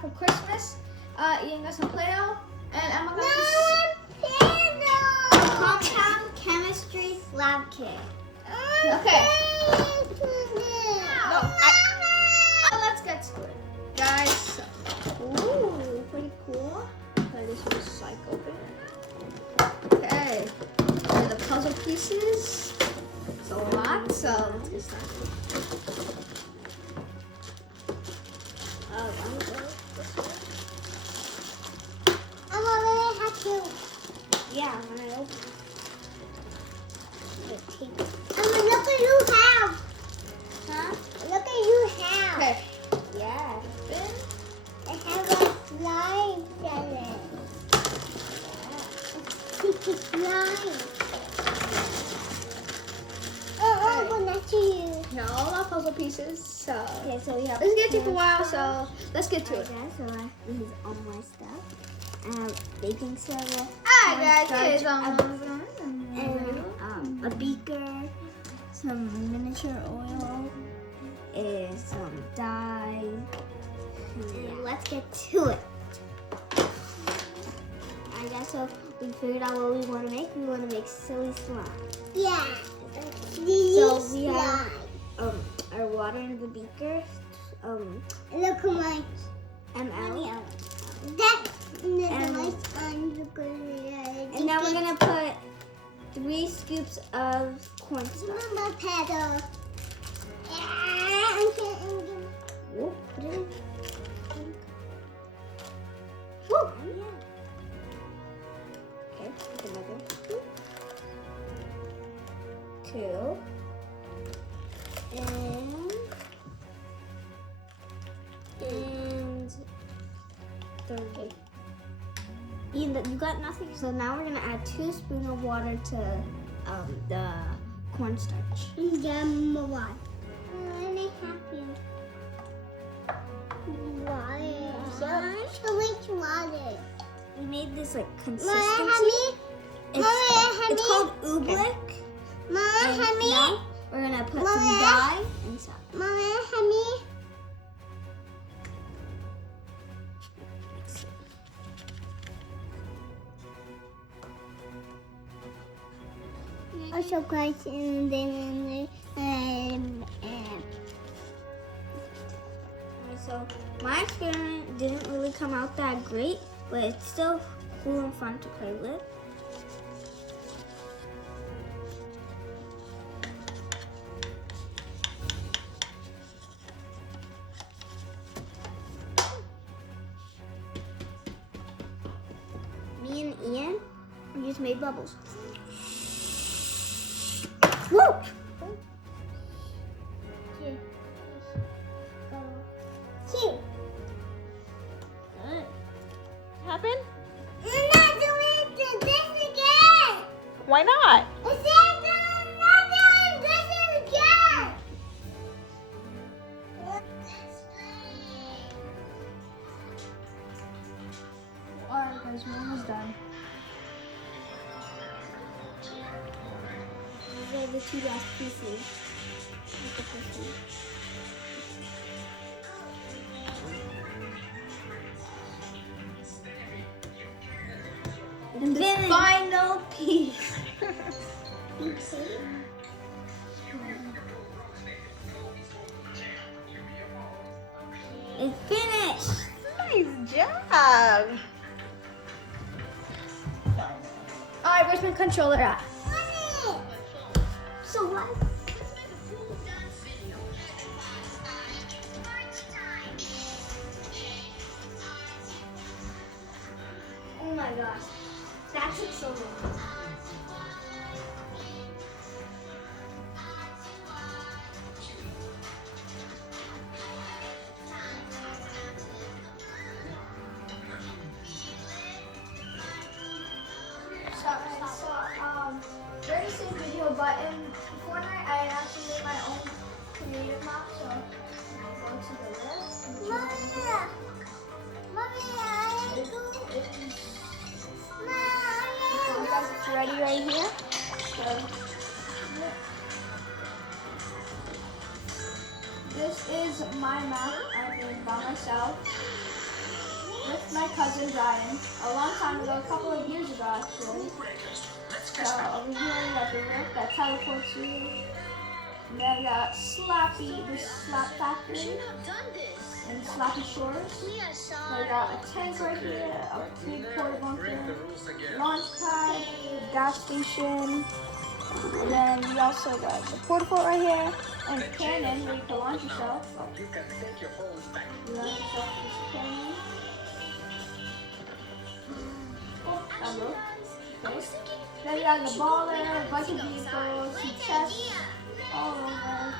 got for Christmas. Ian got some Play-Doh, and Emma got Play-Doh! Compound chemistry lab kit. Okay. No, let's get to it, guys. Ooh, pretty cool. Okay, this was psycho bin. Okay, and the puzzle pieces. It's a lot, so let's get started. I'm gonna have to. Yeah, when I open it. Look what you have. Huh? Look what you have. Okay. Yeah. Bin. I have a slime in it. It's a slime. Oh, that's you. Now all our puzzle pieces. So Okay, so we have. this is gonna take a while. So let's get to it. So this is all my stuff. Baking soda. Alright, guys. Here's And a beaker, some miniature oil, and some dye. And let's get to it. I guess so. We figured out what we want to make. We want to make silly slime. Yeah. So we have our water in the beaker. Look how much ml. And now we're gonna put 3 scoops of cornstarch. Mama pedal. Whoop, put it in. Whoop. Okay, put another 2. And 30. You got nothing, so now we're gonna add 2 spoons of water to the cornstarch. Yeah, Mama. I'm happy. Water. So much water. We made this like consistency. It's called oobleck. Mama, now we're gonna put some dye inside. Mama, honey. Also, guys, and then so my experiment didn't really come out that great, but it's still cool and fun to play with. Me and Ian, we just made bubbles. Woo! Happen? I'm not doing this again! Why not? I said I'm not doing this again! Alright, guys, we're almost done. These are the 2 last pieces. And the final piece. It's finished! Nice job. Alright, where's my controller at? So what? Oh my gosh, that took so long. During the same video, but in Fortnite, I actually made my own creative map, so I'll go to the list. It's ready right here. So, this is my map I made by myself. with my cousin Brian a long time ago, a couple of years ago actually. So over here we got the rope that teleports you. And then we got Slappy, the Slap Factory, and Slappy Shores. Then we got a tank right here, a big porta bunker, launch pad, gas station. And then we also got the porta fort right here, and a cannon where you can launch yourself. You launch yourself with this cannon. Oh, that broke. Okay. Then we got the baller, a bunch of vehicles, some chests all over,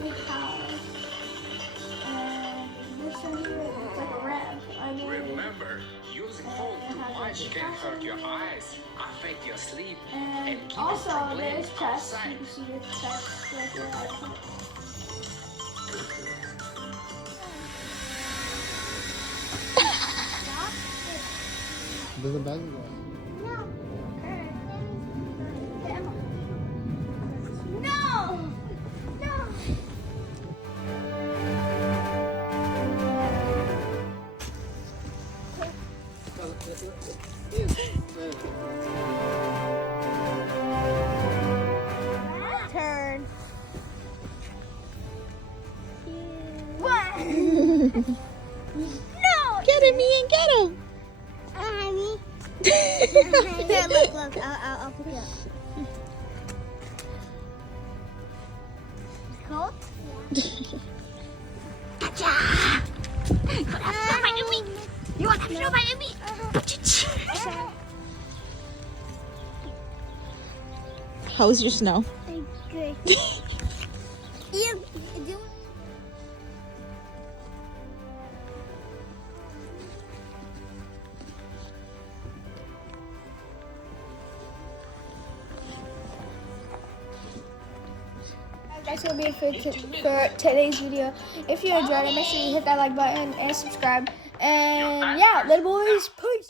big towers. And this one here looks like a ramp. Remember, using phone too much can hurt your eyes, affect your sleep, and keep also you from playing there's chests. outside. You can see the chests right there. There's a bag in there. Turn. What? No! Get him, Ian, get him. Honey. Here, look. I'll pick it up. It's cold? Gotcha! You want to have snowbite with me? You want to have snowbite with me? How was your snow? Good. You do. That's gonna be it for today's video. If you enjoyed it, make sure you hit that like button and subscribe. And yeah, little boys, peace.